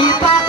Happy.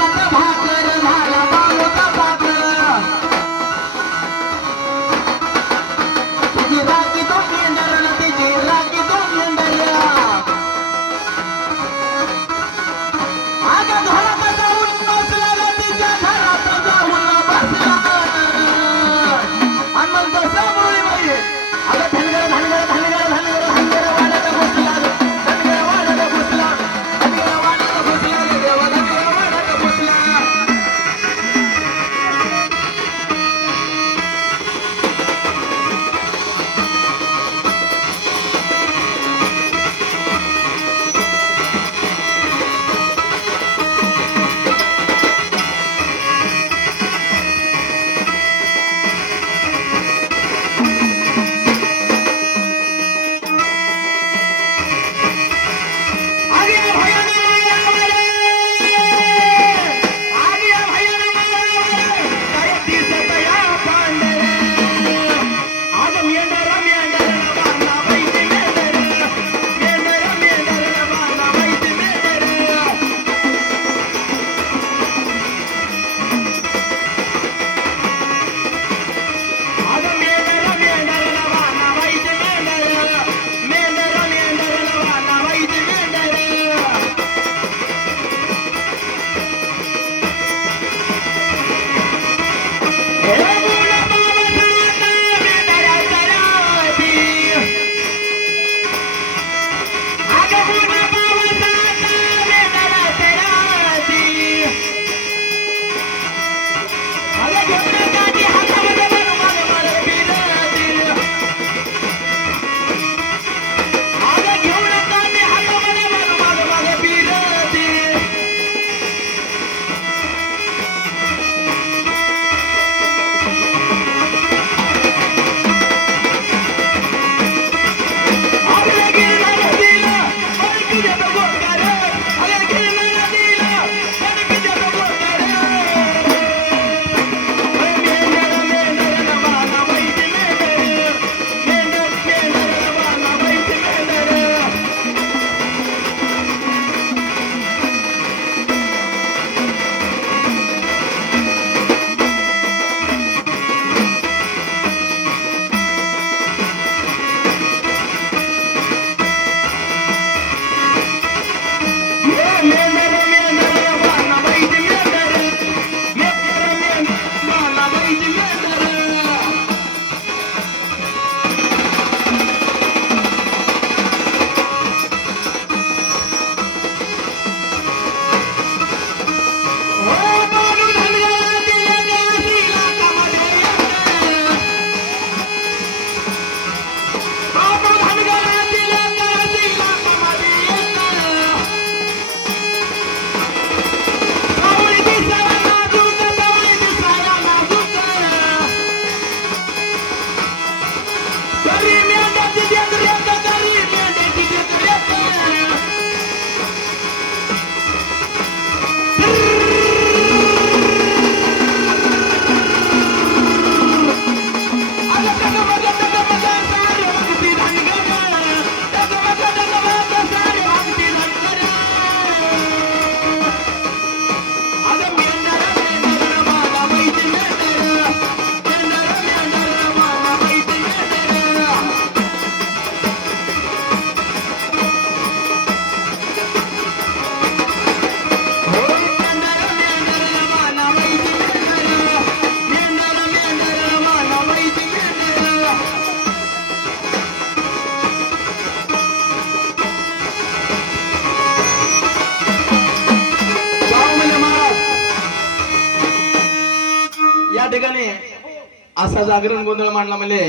असा जागरण गोंधळ मांडला म्हणजे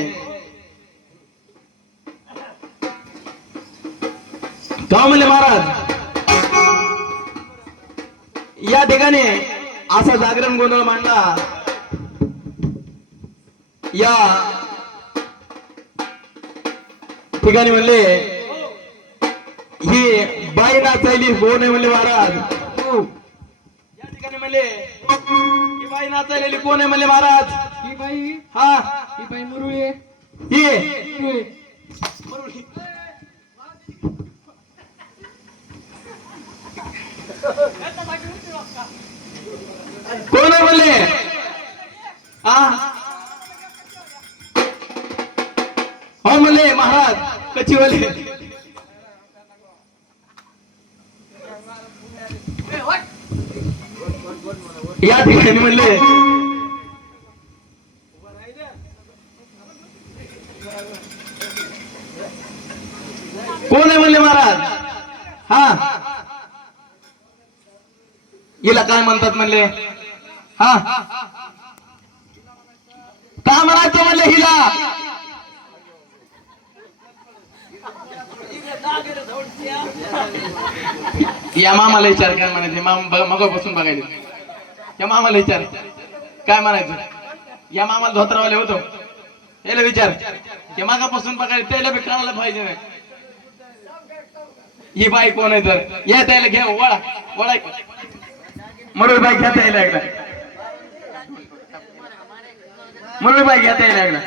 का म्हणले महाराज या ठिकाणी असा जागरण गोंधळ मांडला. या ठिकाणी म्हणले ही बाई नाचायली हो नाही म्हणले महाराज. या ठिकाणी म्हणले ही बाई नाचायलेली कोण आहे म्हणले महाराज? ही बाई हा ही बाई मुरुळे ही मुरुळे कोण आहे म्हणले हो म्हणले महाराज कची म्हणले या ठिकाणी म्हणले कोण आहे म्हणले महाराज? हा? हिला काय म्हणतात म्हणले? हा? का म्हणायचं म्हणले हिला. या मामाला विचार काय म्हणायचे? माम मग बसून बघायचे. या मामाला विचार. काय म्हणायचं? या मामाला धोत्रावाले होतो. याला विचार. या मागापासून बघायला त्याला बी कानाला पाहिजे नाही. ही बाई कोण आहे तर? या त्याला घ्या वळा वळा मरुळ बाई घेता येईल लागला मरुळ बाई घेता येईल लागला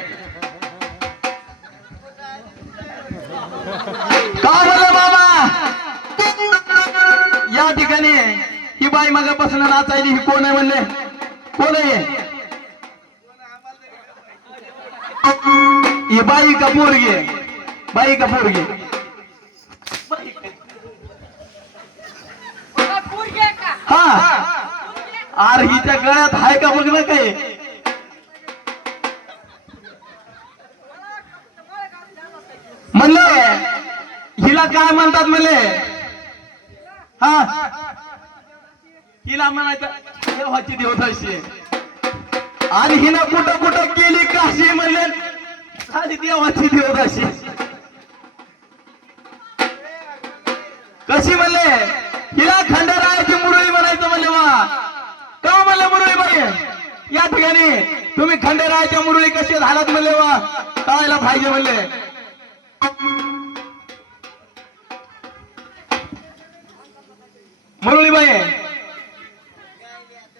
का या ठिकाणी ही बाई मागापासून नाचायली ही कोण आहे म्हणले? कोण आहे? ही बाई का पोरगी बाई का पोरगी हा. अरे हिच्या गळ्यात हाय का बघ ना काही. म्हणले हिला काय म्हणतात म्हणले हा. हिला म्हणायचं देवाची देवताशी आणि हिनं कुठं कुठं केली काशी म्हणले खाली देवाची देवताशी कशी म्हणले? हिला खंड मुरळी म्हणायचं म्हणले वा का म्हणले मुरळी बाई या ठिकाणी तुम्ही खंडेरायाच्या मुरळी कशी झालात म्हणले वा? कळायला पाहिजे म्हणले. मुरळीबाई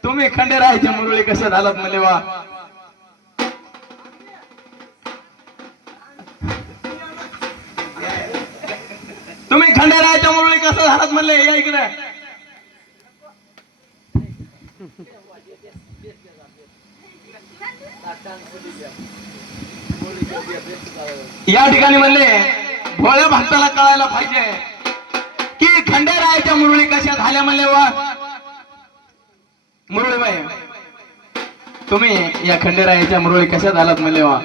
तुम्ही खंडेरायाच्या मुरळी कशा झालात म्हणले वा? तुम्ही खंडेरायाच्या मुरळी कसं झालात म्हणले या इकडे? या ठिकाणी म्हणले भोळ्या भक्ताला कळायला पाहिजे. की खंडेरायाच्या मुरळी कशा झाल्या म्हणले वा? मुरळी तुम्ही या खंडेरायाच्या मुरळी कशा झालात म्हणले वा?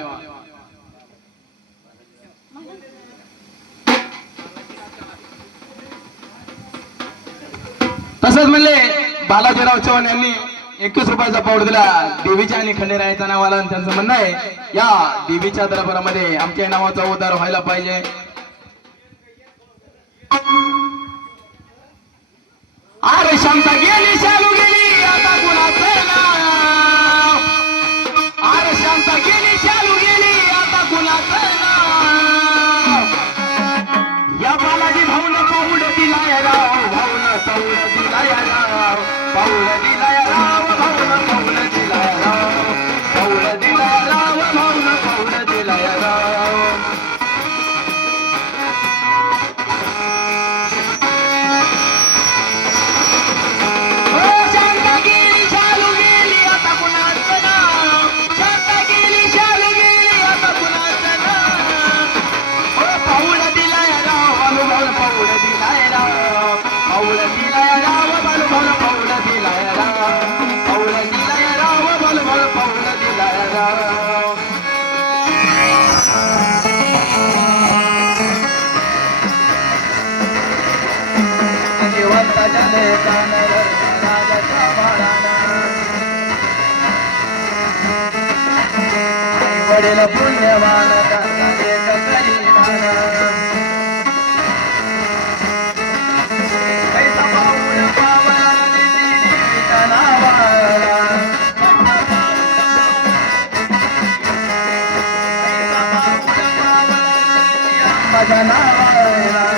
तसंच म्हणले बालाजीराव चव्हाण यांनी एकवीस रुपयाचा पाऊड दिला. देवीच्या आणि खंडेरायाच्या नावाला आणि त्यांचं म्हणणं आहे या देवीच्या दरबारामध्ये आमच्या नावाचा उद्धार व्हायला पाहिजे. अरे शांता गेली शालू. वडील पुण्यवान त्यांना नावाला.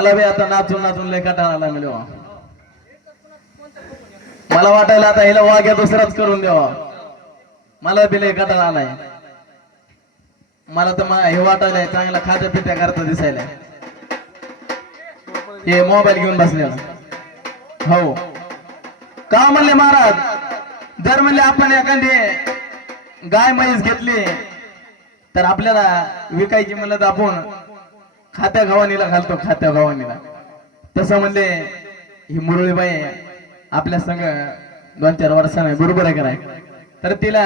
मला बी आता नाचून नाचून लय कटाळा आला मला वाटायला आता हिला वाघ्या दुसराच करून द्यावा. मला बी लय कटाळा आलाय. मला तर हे वाटायलंय चांगला खात्या पित्या करता दिसायला हे मोबाईल घेऊन बसले. हो. का म्हणले महाराज? जर म्हणले आपण एखादी गाय म्हैस घेतली तर आपल्याला विकायची म्हणलं तर आपण खात्या गव्हाणीला घालतो खात्या गव्हाणीला. तसं म्हणले ही मुरळीबाई आपल्या संग दोन चार वर्षाने बरोबर आहे कराय तर तिला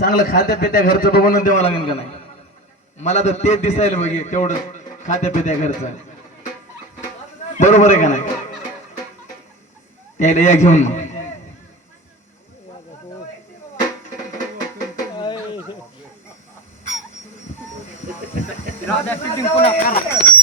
चांगलं खात्या पित्या घरचं बघून द्यावं लागेल का नाही? मला तर तेच दिसायला बघे तेवढं खात्या पित्या घरचं. बरोबर आहे का नाही? त्याला या घेऊन 那得使劲扑了。